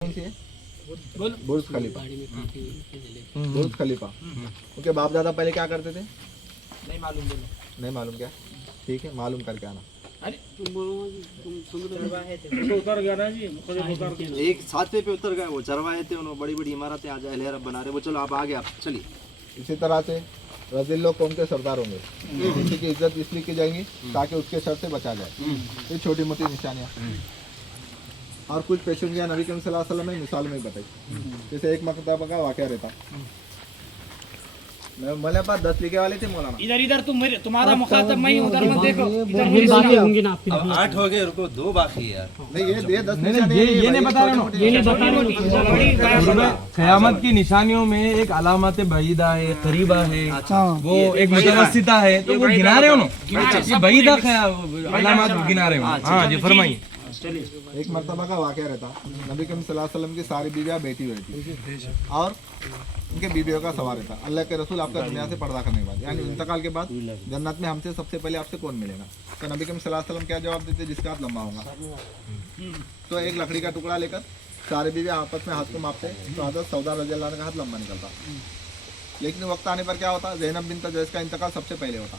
कौन सी है? बुर्ज खलीफा। बुर्ज खलीफा। उनके बाप दादा पहले क्या करते थे? नहीं मालूम। बोलो। नहीं मालूम क्या? ठीक है, मालूम करके आना। अरे तुम उतर गया ना जी, एक साथे पे उतर गए, वो चरवाए थे, उन्होंने बड़ी बड़ी इमारतें आज अहले अरब बना रहे। वो चलो आप आगे, आप चलिए। इसी तरह से रजील लोग कौम के सरदार होंगे, किसी की इज्जत इसलिए की जाएंगी ताकि उसके शर से बचा जाए। ये छोटी मोटी निशानियाँ और कुछ पेशेंजियाँ नबी करीम सल्लल्लाहु अलैहि वसल्लम ने मिसाल में ही बताई। जैसे एक मकतबा का वाक़या रहता, मेरे पास 10 लिखे वाले थे मौलाना। इधर तुम मेरे तुम्हारा मुखातब मैं उधर मत देखो। अब 8 हो गए, रुको 2 बाकी है यार। नहीं ये 10 ये नहीं बता रहा हूँ। क़यामत की निशानियों में एक अलामत बईदा है, करीबा है, वो एक मुतवस्सिता है, तो वो गिना रहे हो ना, ये बईदा अलामत गिना रहे हो। हाँ जी फरमाइए। एक मरतबा का वाक़या रहता, नबी करीम सल्लल्लाहु अलैहि वसल्लम की सारी बीवियाँ बैठी हुई थी और उनके बीवियों का सवाल था, अल्लाह के रसूल आपका दुनिया से पर्दा करने के बाद यानी इंतकाल के बाद जन्नत में हमसे सबसे पहले आपसे कौन मिलेगा? तो नबी करीम सल्लल्लाहु अलैहि वसल्लम क्या जवाब देते? जिसका हाथ लंबा होगा। तो एक लकड़ी का टुकड़ा लेकर सारे बीवियाँ आपस में हाथ को मापते, तो हज़रत सौदा रज़ी अल्लाह अन्हा का हाथ लंबा निकलता। लेकिन वक्त आने पर क्या होता? ज़ैनब बिन्त जैश का इंतकाल सबसे पहले होता।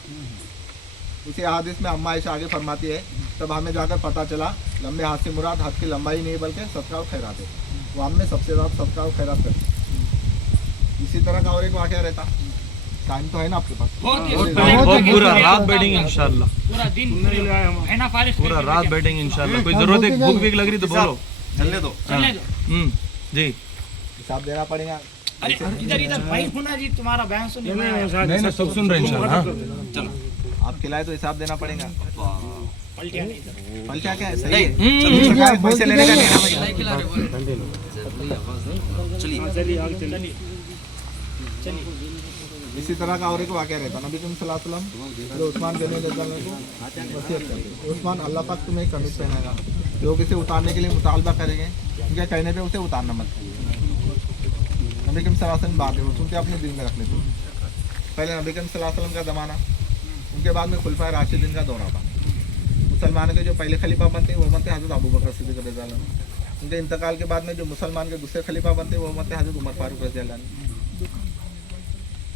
उसी हदीस में अम्मा आयशा आगे फरमाती है, तब हमें जाकर पता चला लंबे हाथ से मुराद हाथ की लंबाई नहीं बल्कि सदका और खैरात है। वो हम में सबसे ज़्यादा सदका और खैरात करती। इसी तरह का और एक वाक़या रहता। टाइम तो है ना आपके पास? बहुत पूरा रात बैठेंगे इंशाल्लाह, पूरा दिन है ना फारिश, पूरा रात बैठेंगे इंशाल्लाह। कोई जरूरत है, भूख भी लग रही तो बोलो। चलने दो। जी हिसाब देना पड़ेगा। अरे इधर भाई होना जी, तुम्हारा बयान सुनिए। नहीं सब सुन रहे हैं इंशाल्लाह। चलो आप खिलाए तो हिसाब देना पड़ेगा। पलटिया नहीं पलटा क्या है? सही है। नहीं, पैसे लेने का नहीं है। चलिए। इसी तरह का और एक वाक़या रहता, नबी करीम सल्लल्लाहु अलैहि वसल्लम जो उस्मान गनी रज़ियल्लाहु को वसीयत करते, उस्मान अल्लाह पाक तुम्हें एक कमीज पहनाएगा, लोग इसे उतारने के लिए मुतालबा करेंगे, उनके कहने पे उसे उतारना मत। नबी करीम सल्लल्लाहु अलैहि वसल्लम बात है वो सुनते अपने दिल में रख लेते। पहले नबी करीम सल्लल्लाहु अलैहि वसल्लम का ज़माना, उनके बाद में खुलफाए राशिदीन का दौरा था। मुसलमानों के जो पहले खलीफा बनते वो बनते हज़रत अबू बकर सिद्दीक़ रज़ियल्लाहु अन्हु। उनके इंतकाल के बाद में जो मुसलमान के दूसरे खलीफा बनते वो बनते हज़रत उमर फारूक रज़ियल्लाहु अन्हु।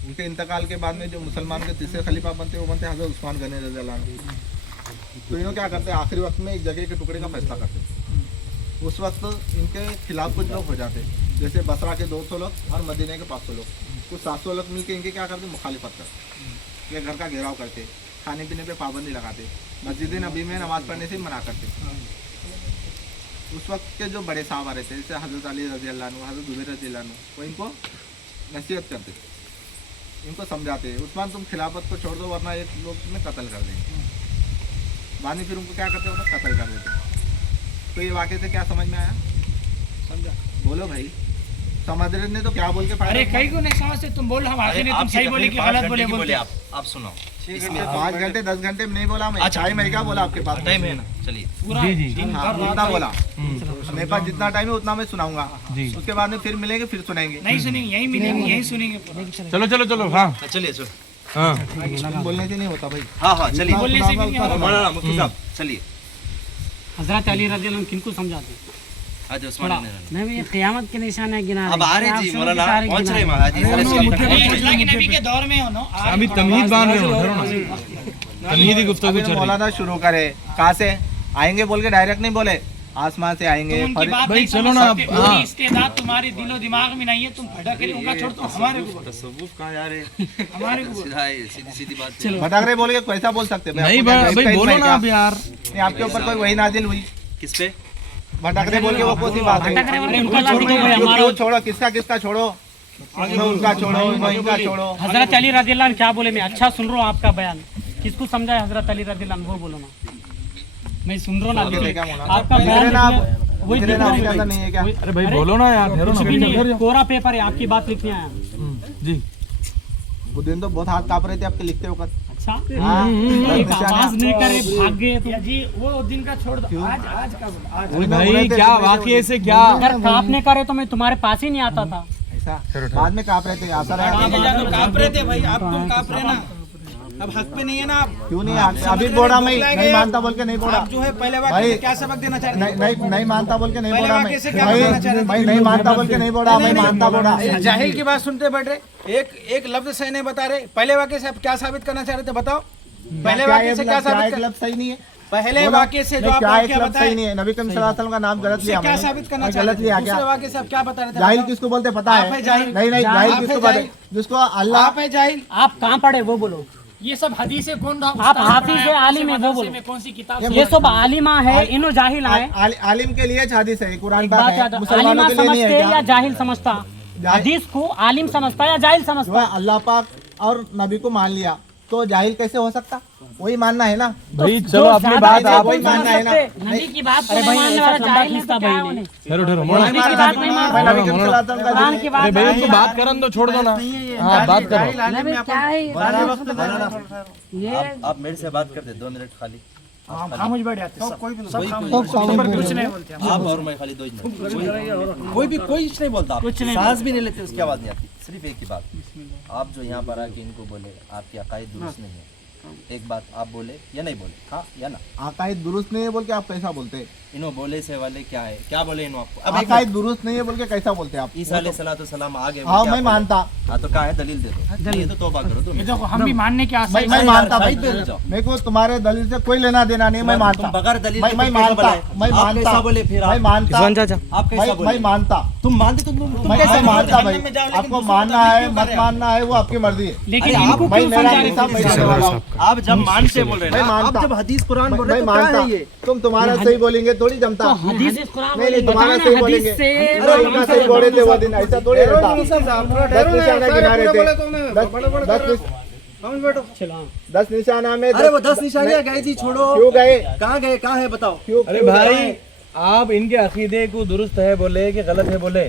उनके इंतकाल के बाद में जो मुसलमान के तीसरे खलीफा बनते वो बनते हज़रत उस्मान गनी रज़ियल्लाहु अन्हु। तो इन्हों क्या करते? आखिरी वक्त में एक जगह के टुकड़े का फैसला करते। उस वक्त इनके खिलाफ कुछ लोग हो जाते, जैसे बसरा के 200 लोग और मदीने के 500 लोग, कुछ 700 लोग मिलकर इनके क्या करते? मुखालिफत करते, ये घर का घेराव करते, खाने पीने पे पाबंदी लगाते, मस्जिद नबी में नमाज पढ़ने से मना करते। उस वक्त के जो बड़े साहब आ रहे थे, जैसे हज़रत अली रज़ी अल्लाह अन्हु, हज़रत ज़ुबैर रज़ी अल्लाह अन्हु, वो इनको नसीहत करते, इनको समझाते, उस्मान तुम खिलाफत को छोड़ दो वरना एक लोग तुम्हें कत्ल कर देंगे। बाद में फिर उनको क्या करते? उन्हें कत्ल कर देते। तो ये वाक़े से क्या समझ में आया? समझा? बोलो भाई, समझ रहे ने तो क्या बोल के? अरे कहीं को नहीं समझते, तुम बोलो हम आगे नहीं, तुम सही बोले कि गलत बोले। आप सुनो। 5 घंटे 10 घंटे में नहीं बोला मैं। अच्छा मैं क्या बोला आपके पास? टाइम है ना, चलिए। जितना बोला मेरे पास जितना टाइम है उतना मैं सुनाऊंगा। उसके बाद में फिर मिलेंगे, फिर सुनाएंगे। नहीं सुनेंगे, यही मिलेंगे, यही सुनेंगे। चलो हाँ चलिए हाँ बोलने से नहीं होता भाई। हाँ चलिए। बोलने से भी नहीं होता। मौलाना मुफ्ती साहब चलिए। हजरत अली रज़ी अल्लाह अन्हु किनको समझाते? आज उस्मान नहीं, ये क़यामत के निशान है गिना अब आ रहे जी मौलाना पहुंच रहे हैं। अल्लाह के नबी के दौर में हो ना, अभी तमहीद बांध रहे हो, धरो ना, तमहीदी गुफ्तगू चल रही है। मौलाना शुरू करे, कहाँ से आएंगे बोल के डायरेक्ट नहीं बोले, आसमान से आएंगे। उनकी बात भाई नहीं चलो समझ ना सकते, उनकी इस्तेदाद तुम्हारे दिलो दिमाग में नहीं है, तुम भटक रहे, उनका छोड़ दो, हमारे को बोलो। तसव्वुफ कहाँ जा रहे हैं? हमारे को बोलो। सीधा है, सीधी बात। भटक रहे बोल के कैसा बोल सकते? नहीं भाई बोलो ना आप यार। आपके ऊपर कोई वही नाजिल हुई? किस पे? भटक रहे बोल के वो कौन सी बात है? उनका छोड़ दो भाई, हमारा छोड़ो, किसका छोड़ो, उनका छोड़ो, इनका छोड़ो। हजरत अली रज़ी अल्लाह अन्हु क्या बोले? मैं अच्छा सुन रहा हूँ आपका बयान, किसको समझाए हजरत अली रज़ी अल्लाह अन्हु? वो बोलो ना, मैं सुन रहा हूँ ना आपका बयान। वही दिख रहा है नहीं है क्या? अरे भाई बोलो ना यार, कुछ भी नहीं है, कोरा पेपर है, आपकी बात लिखने आया। जी वो दिन तो बहुत हाथ कांप रहे थे आपके लिखते वक्त। अच्छा नहीं, आवाज नहीं करे, भाग गए तुम। जी वो दिन का छोड़ दो, आज का भाई क्या वाकई से क्या? अगर कांपने करे तो मैं तुम्हारे पास ही नहीं आता था। ऐसा बाद में कांप रहे थे, आता रहा। कांप रहे थे भाई, आप तुम कांप रहे ना। अब हक पे नहीं है ना आप। क्यों नहीं? अभी बोला मैं नहीं मानता बोल के नहीं बोला आप जो है पहले वाक्य से क्या सबक देना चाहते हैं? नहीं मानता बोल के नहीं पहले बोला वाक्य से क्या बताना चाह रहे थे? मैं नहीं मानता बोल के नहीं बोला, मैं मानता बोला। जाहिल की बात सुनते बैठ रहे, एक लफ्ज सही नहीं बता रहे। पहले वाक्य से आप क्या साबित करना चाह रहे थे बताओ? पहले वाक्य से क्या साबित मतलब सही नहीं है? पहले वाक्य से जो आप क्या वाक्य एक लफ्ज बताए सही नहीं है? नबी करीम सल्लल्लाहु अलैहि वसल्लम का नाम गलत लिया क्या मैंने। साबित करना मैं चाह गलत रहे लिया थे? क्या? दूसरे वाक्य से आप क्या बता रहे थे? जाहिल किसको बोलते पता आप है? है जाहिल। नहीं आप जाहिल है किसको बोलते? जाहिल। जिसको अल्लाह आप है जाहिल। आप कहाँ पढ़े वो बोलो। ये सब हदीस है, कौन आप हाफिज है, आलिम है, वो बोलो। में कौन सी किताब ये सब आलिमा है, इन्हों जाहिल है। आलिम के लिए हदीस है, कुरान बात पाक याद है, है, मुसलमानों आलिमा के लिए नहीं समझते है या क्या? जाहिल समझता? हदीस को आलिम समझता या जाहिल जो समझता? है अल्लाह पाक और नबी को मान लिया तो जाहिल कैसे हो सकता? वही मानना है ना भाई जो चलो अपनी ज्यादा बात है, आप वही मानना है ना। नबी की बात अरे भाई मानने वाला जाहिल नहीं तो क्या है उन्हें? ठहरो ठहरो मोड़ा नबी की बात नहीं मैं मानता, नबी करीम सल्लल्लाहु अलैहि वसल्लम का कुरान की अरे बात भाई है। उनको बात करन दो, छोड़ दो ना। हाँ बात करो। क्या है आप मेरे से बात करते 2 मिनट खाली। खामोश बैठ जाते सब, कोई कुछ नहीं बोलते आप और मैं खाली 2 मिनट। कोई कुछ नहीं बोलता, कुछ नहीं, सांस भी नहीं लेते, उसकी आवाज नहीं आती। सिर्फ एक ही बात, आप जो यहाँ पर आके इनको बोले आपकी अकायद दुरुस्त नहीं है, एक बात आप बोले या नहीं बोले? हाँ या ना? अकायद दुरुस्त नहीं है बोल के आप कैसा बोलते हैं? इन्हों बोले से वाले क्या है, क्या बोले इन्हों आपको? अब अकायद दुरुस्त नहीं है बोल के कैसा बोलते हैं आप? ईसा अलैहि सलाम आ गए, हाँ मैं मानता, हाँ तो कहाँ है दलील? दे दो, ये तो तौबा करो तुम। देखो हम भी मानने के आसानी मैं मानता भाई, साइड पे जाओ। मेरे को तुम्हारे दलील से कोई लेना देना नहीं, मैं मानता। तुम बगैर दलील मैं के मैं तुम कैसा मानता, बोले? मैं आप मानता, कैसा बोले फिर? मैं मानता, आप कैसा बोले? मैं मानता, तुम मानते तो तुम मैं कैसे मानता भाई। में जाओ, लेकिन आपको दूसरों मानना को है क्यों मत कर रहे मानना है वो आपकी मर्जी है। लेकिन अरे इनको भाई क्यों मेरा समझा रहे हिसाब थे? मैं जाने वाला हूँ। आप जब मान से बोल रहे हैं मैं ना, आप मानता। जब हदीस कुरान बोल रहे मैं हैं तो क्या मानता, है ये? तुम तुम्हारा सही बोलेंगे थोड़ी जमता। हदीस कुरान नहीं नहीं तुम्हारा बताना सही हदीस बोलेंगे। से अरे उनका सही बोले थे वो दिन, ऐसा थोड़ी रहता। 10 निशाना गिना रहे थे, 10 निशाना में अरे वो 10 निशानियां गई थी, छोड़ो। क्यों गए? कहाँ गए? कहाँ है बताओ? अरे भाई आप इनके अकीदे को दुरुस्त है बोले कि गलत है बोले?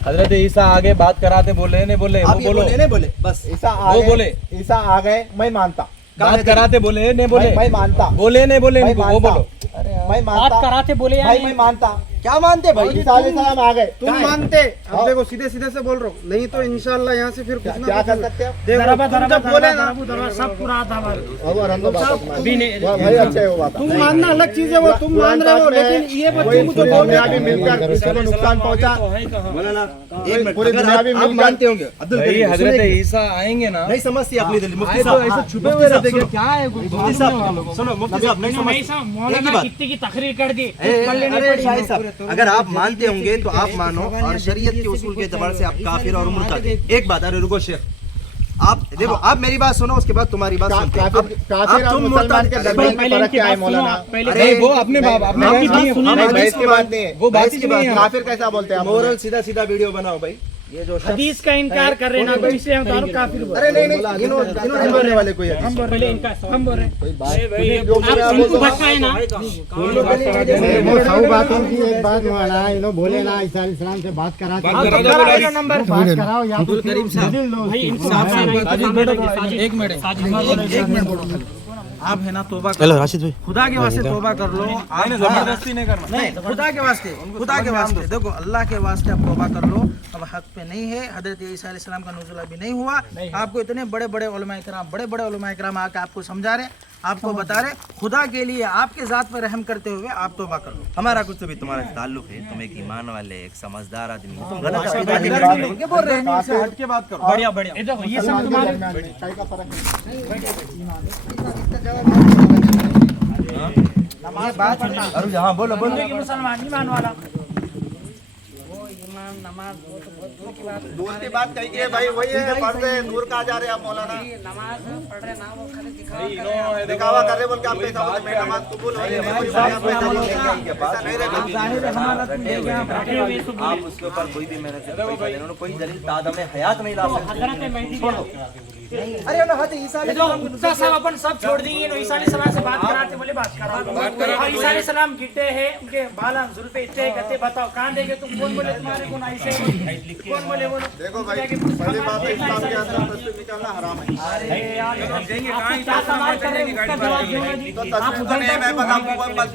हजरत ईसा आगे बात कराते बोले नहीं बोले? आप वो ये बोलो, बोले नहीं बोले? बस ईसा आ वो गए, बोले। ईसा आ गए, मैं मानता। बात कराते बोले नहीं बोले? मैं मानता, बोले नहीं बोले? मैं इनको वो मानता, बोलो। मैं बात मानता कराते बोले या भाई, नहीं? मैं मानता। क्या मानते भाई? ईसा अलैहिस्सलाम आ गए, तुम मानते? अब देखो सीधे सीधे से बोल रहे हो, नहीं तो इंशाल्लाह यहाँ से फिर कुछ ना क्या कुछ कर सकते हो? जब बोले ना सब पूरा था वो रंदो बात अभी नहीं भाई अच्छे है वो बात। तुम मानना अलग चीज है, वो तुम मान रहे हो, लेकिन ये पूरी बच्चों को जो बोल दुनिया रहे भी मिलकर किसी को नुकसान पहुंचा। बोला ना, एक मिनट, पूरी अगर दुनिया भी आप मिलकर- मानते होंगे अब्दुल भाई करीम, हजरत सुनिए। ईसा आएंगे ना, नहीं समझती अपनी दलील। मुफ्ती आए तो साहब, ऐसे छुपे मुफ्ती हुए साहब, रहते सुनो। क्या है? कोई मुफ्ती साहब सुनो, मुफ्ती साहब नहीं समझते। मौलाना कितने की तकरीर कर दी, अरे शाहिद साहब, अगर आप मानते होंगे तो आप मानो, और शरीयत के उसूल के एतबार से आप काफिर और मुर्तद। एक बात, अरे रुको शेख, आप देखो, आप मेरी बात सुनो, उसके बाद तुम्हारी बात सुनते हैं। काफिर अब और तुम मुसलमान के मुर्तद- दरमियान में पहले फर्क इनकी क्या है बात सुनो, मौलाना? पहले अरे नहीं, वो अपने बाप अपने नहीं, बात नहीं है। नहीं, बहस की बात नहीं है, वो बात बहस ही नहीं है। काफिर कैसा बोलते हैं आप? मोरल सीधा सीधा वीडियो बनाओ भाई। ये जो शख्स- हदीस का इनकार कर रहे ना, तो इससे हम तारुफ काफिर बोल अरे नहीं नहीं, इन्हों नहीं बोलने वाले कोई है। पहले इनका हम बोल रहे हैं। आप इनको भटकाए ना। वो सब बातों की एक बात माना, इन्हों बोले ना ईसा अलैहिस्सलाम से बात करा के बात कराओ या तो करीम साहब, भाई इनको भटकाए ना, इनको सामने रखिए, साजिद। एक मिनट एक मिनट बोलो। आप है ना तौबा करो, हेलो राशिद भाई, खुदा के वास्ते तौबा कर लो। आप जबरदस्ती नहीं करना। नहीं, खुदा के वास्ते, खुदा के वास्ते देखो, अल्लाह के वास्ते आप तौबा कर लो। अब हक पे नहीं है, हजरत ईसा अलैहिस्सलाम का नुज़ुल अभी नहीं हुआ। आपको इतने बड़े बड़े उलमा इकराम आके आपको समझा रहे, आपको बता रहे, खुदा के लिए आपके ज़ात पर रहम करते हुए आप तौबा कर लो। हमारा कुछ तो भी तुम्हारा ताल्लुक है, तुम एक ईमान वाले, एक समझदार आदमी हो, तुम गलत अकीदा की बात बोल के बोल रहे हैं। हट के बात करो। बढ़िया बढ़िया। ये देखो ये सब तुम्हारे ये बात अरे हाँ बोलो बोलो। कि मुसलमान ईमान वाला दूर की बात कही गई भाई, वही है पढ़ रहे दूर का जा रहे आप मौलाना, नमाज पढ़ रहे ना, वो खाली दिखावा कर रहे बोल के आप पैसा बोलते, मैं नमाज कबूल हो रही है, मैं पैसा बोलते, ऐसा नहीं रहेगा। आप उसके ऊपर कोई भी मेहनत से पैसा लेना, कोई दलील तादम हयात नहीं ला सकते। हजरत मेहदी अरे ना हाथ ईसा मुफ्ता साहब अपन सब छोड़ दिए, ईसा अलैहिस्सलाम से बात कराते बोले बात कराओ। और ईसा अलैहिस्सलाम गिट्टे हैं, उनके बाला जुल्फे इतने कहते, बताओ कहाँ देंगे तुम? कौन बोले तुम्हारे कौन ऐसे कौन बोले बोलो देखो भाई पहली बात है इस्लाम के अंदर तस्वीर निकालना हराम है अरे यार आपको क्या सवाल कर रहे हैं उसका जवाब दो जी तो तस्वीर तो नहीं मैं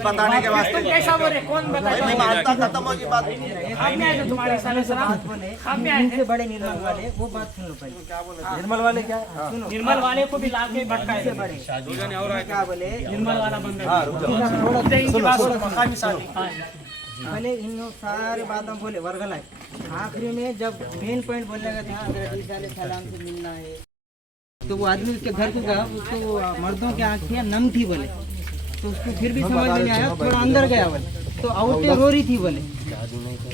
बताने के वास्ते तुम कैसा बोल रहे कौन बताए मैं मानता खत्म होगी बात हम में आए थे तुम्हारे साले सलाम हम में आए थे बड़े निर्मल वाले वो बात सुन लो पहले क्या बोले निर्मल वाले क्या निर्मल वाले को भी ला के भटकाए बड़े क्या बोले निर्मल वाला बंदा इनकी बात सुनो मकामी साथी पहले इन लोग सारे बातें बोले वर्गल है आखिरी में जब मेन पॉइंट बोलने का था हज़रत ईसा अलैहिस्सलाम से मिलना है तो वो आदमी उसके घर को गया उसको मर्दों की आंखें नम थी बोले तो उसको फिर भी समझ नहीं आया थोड़ा अंदर गया बोले तो आउटे रो रही थी बोले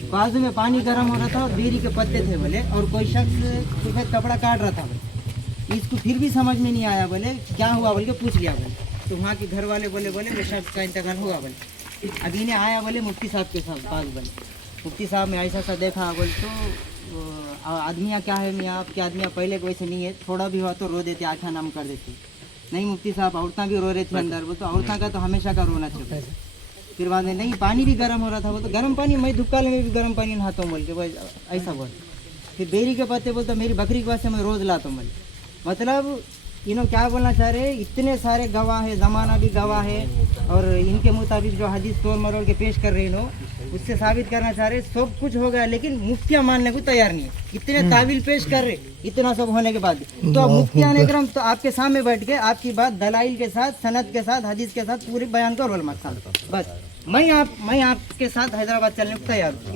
बाजू में पानी गर्म हो रहा था और बेरी के पत्ते थे बोले और कोई शख्स सफेद कपड़ा काट रहा था बोले इसको फिर भी समझ में नहीं आया बोले क्या हुआ बोल के पूछ लिया बोले तो वहाँ के घर वाले बोले वो शख्स का इंतकाल हुआ बोले अब इन्हें आया बोले मुफ्ती साहब के साथ पास बोले मुफ्ती साहब ने ऐसा सा देखा बोले तो आदमियाँ क्या है मियाँ आपके आदमियाँ पहले वैसे नहीं है थोड़ा भी हुआ तो रो देते आँखें नाम कर देते नहीं मुफ्ती साहब औरतें भी रो रहे थे अंदर वो तो औरतें का तो हमेशा का रोना चाहिए फिर बाद में नहीं पानी भी गर्म हो रहा था वो तो गर्म पानी मैं धुक्काले में भी गर्म पानी नहाता हूँ बोल के भाई ऐसा बोल फिर बेरी के पत्ते बोलते मेरी बकरी के वास्ते मैं रोज़ लाता हूँ बोल मतलब इन्होंने क्या बोलना चाह रहे इतने सारे गवाह है ज़माना भी गवाह है और इनके मुताबिक जो हदीस तोड़ मरोड़ के पेश कर रहे हैं उससे साबित करना चाह रहे सब कुछ हो गया लेकिन मुफ्तियाँ मानने को तैयार नहीं है इतने तावील पेश कर रहे इतना सब होने के बाद तो अब मुफ्तियाँ इकराम तो आपके सामने बैठ के आपकी बात दलाइल के साथ सनद के साथ हदीस के साथ पूरी बयान करो अलमत बस मैं आपके साथ हैदराबाद चलने को तैयार हूँ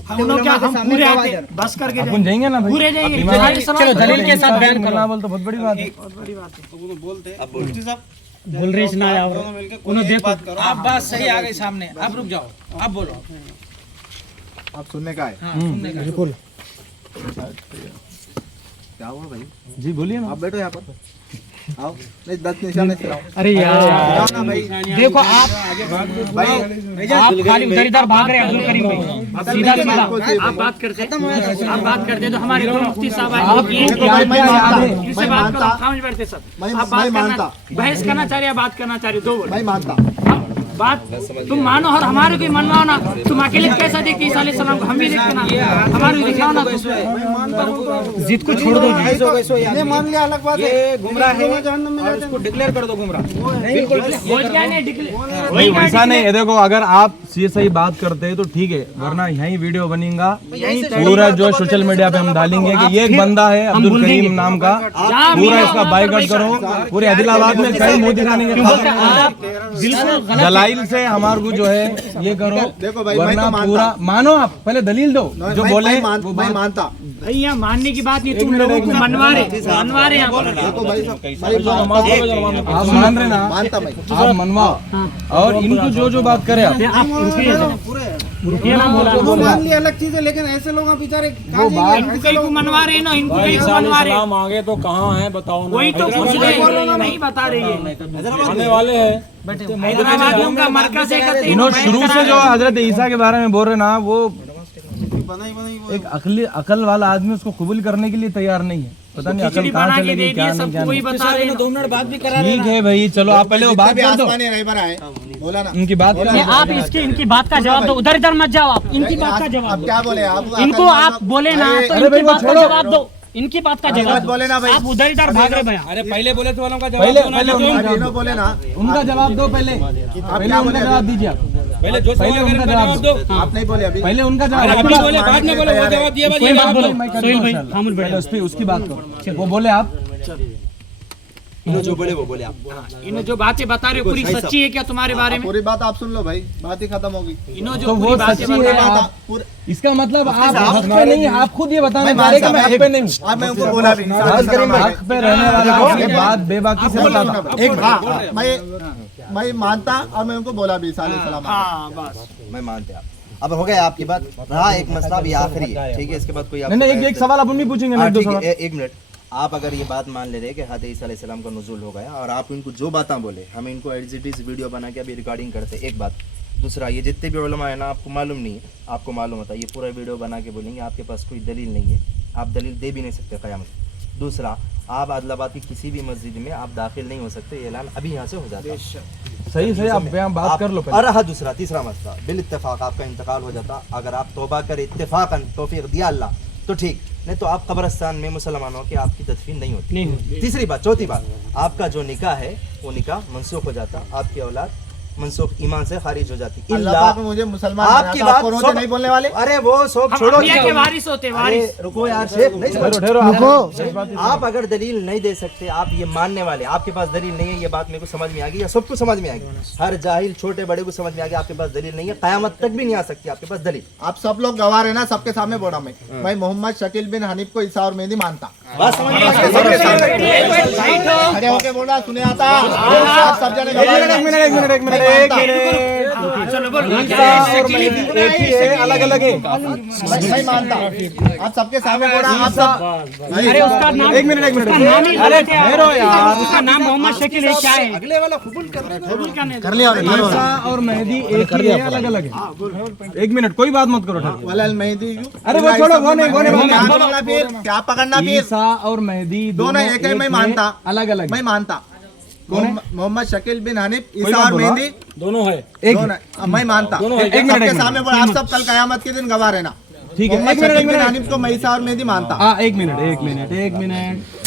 बस करके अपन जाएंगे ना भाई पूरे जाएंगे चलो दलील के साथ बयान करना बोल तो बहुत बड़ी बात है बोल रही ना उन्होंने देखो आप बात सही आ गई सामने आप रुक जाओ आप बोलो आप सुनने का है बिल्कुल क्या हुआ भाई जी बोलिए ना आप बैठो यहाँ पर आओ नहीं 10 निशान से अरे यार ना भाई देखो आप भाई आप खाली उधर इधर भाग रहे हैं अब्दुल करीम भाई सीधा सीधा आप बात करते तो हमारे दो मुफ्ती साहब आए इनसे बात करो खामोश बैठते सब आप बात करना बहस करना चाह रहे हैं बात करना चाह रहे दो मैं मानता बात तुम मानो और हमारे को मनवाओ ना तुम अकेले कैसा देखते ईसा अलैहि सलाम को हम भी देखते ना हमारे को दिखाओ ना जिद को छोड़ दो ये मान लिया अलग बात है गुमराह है और उसको डिक्लेयर कर दो गुमराह बिल्कुल क्या नहीं नहीं वैसा नहीं है देखो अगर आप ये सही बात करते हैं तो ठीक है वरना यही वीडियो बनेगा पूरा जो सोशल मीडिया पे हम डालेंगे कि ये एक बंदा है अब्दुल करीम नाम का पूरा इसका बाइकआउट करो पूरे आदिलाबाद में कहीं मोदी खाने के दलाइल से हमारे को जो है ये करो देखो भाई, वरना मैं तो पूरा मानो आप पहले दलील दो जो बोले मैं मानता भाई यहाँ मानने की बात नहीं तुम लोगों को मनवा रहे यहाँ पर देखो भाई आप मान रहे ना मानता भाई आप मनवाओ और इनको जो जो बात करे आप रुकिए ना वो मान लिया अलग चीज है लेकिन ऐसे लोग बेचारे वो बात इनको कहीं को मनवा रहे ना इनको कहीं को मनवा रहे मांगे तो कहाँ है बताओ ना वही तो पूछ रहे हैं नहीं बता रही है आने वाले हैं हैदराबादियों का मरकज है कहते हैं इन्होंने शुरू से जो हजरत ईसा के बारे में बोल रहे ना वो एक अकल वाला आदमी उसको कबूल करने के लिए तैयार नहीं है पता नहीं अकल कहाँ से लगी क्या नहीं क्या नहीं बता रहे हैं 2 मिनट बाद भी करा ठीक है भाई चलो आप पहले वो बात कर दो बोला ना उनकी बात आप इनकी बात का जवाब दो उधर इधर मत जाओ आप इनकी बात का जवाब अब क्या बोले आप इनको आप बोले ना तो इनकी बात का जवाब दो इनकी बात का जवाब बोले ना भाई आप उधर इधर भाग रहे भैया अरे पहले बोले तो वालों का पहले बोले ना उनका जवाब दो पहले उनका जवाब दीजिए आप पहले जो पहले उनका जवाब दो आप नहीं बोले अभी पहले उनका अभी जवाब बोले बाद में बोले वो जवाब दिया कोई बात बोलो मैं कर सोहेल दूं भाई इंशाल्लाह। खामोश पहले बैठो उसकी बात करो वो बोले आप जो बोले वो बोले आप इन्होंने जो बातें बता रहे हो पूरी सच्ची है क्या तुम्हारे बारे में पूरी बात आप सुन लो भाई बात ही खत्म होगी इन्होंने तो जो वो पूरी बातें सच्ची है बताया आप इसका मतलब आप हक पे नहीं आप खुद ये बताने वाले कि मैं हक पे नहीं हूँ अब मैं उनको बोला भी हक पे रहने वाला अपनी बात बेबाकी से बताता एक मैं मानता और मैं उनको बोला भी सलाम हाँ बस मैं मानते आप अब हो गया आपकी बात रहा एक मसला भी आखिरी है ठीक है इसके बाद कोई नहीं एक सवाल अपन भी पूछेंगे ना दो सवाल एक मिनट आप अगर ये बात मान ले रहे कि हज़रत ईसा अलैहिस्सलाम का नुज़ूल हो गया और आप इनको जो बातें बोले हम इनको एज इट इज़ वीडियो बना के अभी रिकॉर्डिंग करते एक बात दूसरा ये जितने भी उलमा है ना आपको मालूम नहीं है आपको मालूम होता है ये पूरा वीडियो बना के बोलेंगे आपके पास कोई दलील नहीं है आप दलील दे भी नहीं सकते क़यामत दूसरा आप आदिलाबाद की किसी भी मस्जिद में आप दाखिल नहीं हो सकते, ये ऐलान अभी यहाँ से हो जाता है। सही आप यहाँ बात कर लो और रहा दूसरा तीसरा मसला, बिल इत्तेफाक आपका इंतकाल हो जाता, अगर आप तौबा कर इत्तेफाकन तौफीक दिया अल्लाह तो ठीक, नहीं तो आप कब्रिस्तान में मुसलमानों की आपकी तदफीन नहीं होती। तीसरी बात, चौथी बात, आपका जो निकाह है वो निकाह मनसूख हो जाता, आपकी औलाद मनसूख ईमान से खारिज हो जाती। अल्लाह पाक मुझे मुसलमान आपकी बनाता, बात आपको रोजे नहीं बोलने वाले। अरे वो सब छोड़ो, के वारिस होते वारिस। अरे रुको यार शेख, नहीं रुको। आप अगर दलील नहीं दे सकते, आप ये मानने वाले, आपके पास दलील नहीं है, ये बात मेरे को समझ में आ गई, या सबको समझ में आ गई, हर जाहिल छोटे बड़े को समझ में आ गया, आपके पास दलील नहीं है, कयामत तक भी नहीं आ सकती आपके पास दलील। आप सब लोग गवाह है ना, सबके सामने बोला मैं मोहम्मद शकील बिन हनीफ को ईसा और मेहदी मानता। बात समझ में खड़े होके बोला, सुने आता सब जने गवाह हैं। अलग अलग है, नहीं मानता। आप सबके सामने बोला, आप सब अरे उसका नाम एक मिनट नाम ही अरे ठहरो यार, उसका नाम मोहम्मद शकील है, क्या है? अगले वाला कबूल करने कर लिया ईसा और मेहदी एक ही है, अलग अलग है। एक मिनट कोई बात मत करो, ठहरो। वलल मेहदी। अरे वो छोड़ो, वो नहीं क्या पकड़ना फिर, क्या पकड़ना फिर? ईसा और मेहदी दोनों एक है, मैं मानता। अलग अलग मैं मानता मोहम्मद शकील बिन हनीफ, ईसा और मेहदी दोनों है। दोनों मैं मानता। सबके सामने बोला, आप सब कल कयामत के दिन गवाह रहना। ठीक है, मोहम्मद शकील बिन हनीफ को मैं ईसा और मेहदी मानता। एक मिनट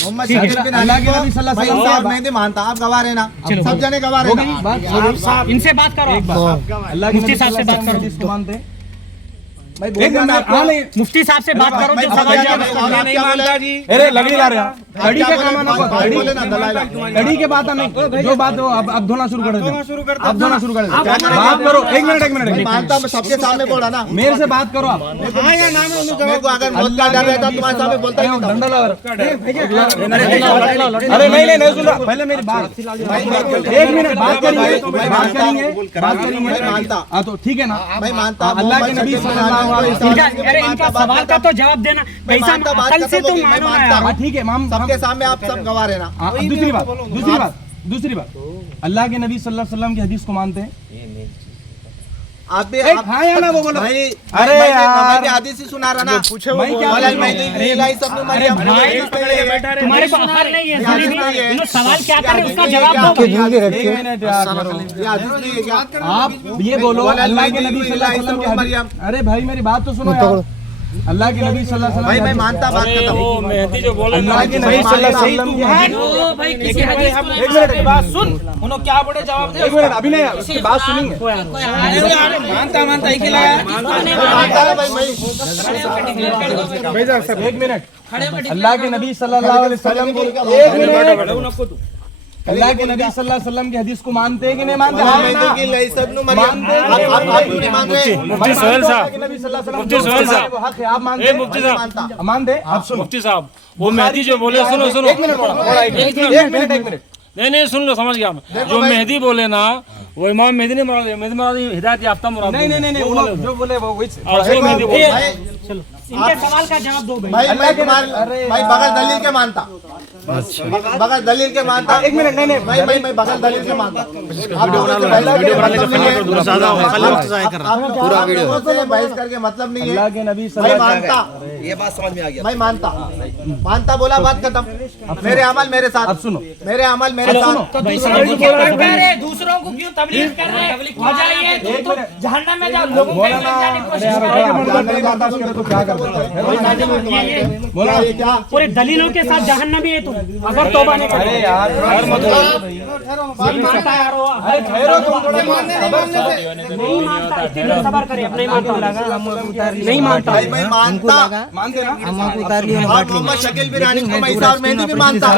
मोहम्मद शकील बिन हनीफ को मैं ईसा और मेहदी मानता, आप गवाह रहना, सब जने गवाह रहना। इनसे बात करो, अल्लाह के मुफ्ती साहब से बात करो, इसको मानते हैं। मैं बोल रहा हूं आपको। मुफ्ती साहब से बात करो, जो समझ नहीं मानता जी। अरे लगी ला रहे कड़ी के काम आना बोले ना दलाल। कड़ी के बात नहीं, जो बात हो अब धोना शुरू कर देते, अब धोना शुरू कर देते, बात करो। एक मिनट मैं मानता, मैं सबके सामने बोला ना। मेरे से बात करो आप। मेरे को अगर मौत का डर रहता तुम्हारे सामने बोलता ही नहीं था। डंडा लगा अरे नहीं सुन रहा, पहले मेरी बात, एक मिनट बात करेंगे। मैं मानता। हाँ तो ठीक है ना, मैं मानता। अल्लाह के नबी सल्लल्लाहु अलैहि वसल्लम। अरे इनका सवाल का तो जवाब देना, कैसा अकल से तुम मानो ना यार। ठीक है माम, सबके सामने आप सब गवाह रहना। दूसरी बात, अल्लाह के नबी सल्लल्लाहु अलैहि वसल्लम की हदीस को मानते हैं आप भी हाँ या ना, वो बोलो। भाई अरे यार, मैं हदीस ही सुना रहा ना। मैं क्या तुम्हारे को अकल नहीं है, सवाल क्या कर रहे हैं उसका जवाब दो। एक मिनट यार, आप ये बोलो अल्लाह के नबी सल्लल्लाहु अलैहि वसल्लम की हदीस। अरे भाई मेरी बात तो सुनो यार, अल्लाह के नबी सल्लल्लाहु अलैहि वसल्लम। भाई मैं मानता, बात करता हूं। वो मेहदी जो बोले अल्लाह के नबी सल्लल्लाहु अलैहि वसल्लम की हदीस। ओ भाई किसी हदीस को एक मिनट की बात सुन, उन्होंने क्या बड़े जवाब दे। एक मिनट अभी नहीं, उसकी बात सुनेंगे। मानता ही खिलाया। एक मिनट, अल्लाह के नबी सल्लल्लाहु अलैहि वसल्लम की, एक मिनट, अल्लाह के नबी सल्लल्लाहु अलैहि वसल्लम की हदीस को मानते हैं कि नहीं मानते? मुफ्ती सोहेल साहब, मुफ्ती सोहेल साहब, हक है, आप मानते हैं? मुफ्ती साहब, मानते? आप सुनो, मुफ्ती साहब, वो मेहदी जो बोले, सुनो एक मिनट नहीं सुन लो, समझ गया मैं। जो मेहदी बोले ना, वो इमाम मेहदी नहीं मुराद, मेहदी मुराद हिदायत याफ्ता मुराद। नहीं वो लोग जो बोले वो मेहदी बोले। इनके सवाल का जवाब दो भाई। भाई बगल दलील के मानता, बगल दलील के मानता। एक मिनट, नहीं मैं बगल दलील के मानता। बहस करके मतलब नहीं है। अल्लाह के नबी मैं मानता, ये बात समझ में आ गया। मैं मानता बोला, बात खत्म। मेरे अमल मेरे साथ। अब सुनो, मेरे अमल मेरे साथ। तो दूसरों को क्यों कर रहे, दूसरों को क्यों तबलीग कर रहे हैं? हो जाइए तो जहन्नम में जाओ, लोगों को जाने की कोशिश तो क्या करते करो। पूरे दलीलों के साथ जहन्नमी है तुम, अगर तौबा नहीं अरे यार नहीं मानता यार, अरे ठहरो तुम थोड़ा, नहीं मानता, इतनी देर सब्र करिए, नहीं मानता, नहीं मानता। मैं मानता, मानते ना, और मोहम्मद शकील बिन हनीफ को मैं ईसा और मेहदी भी मानता।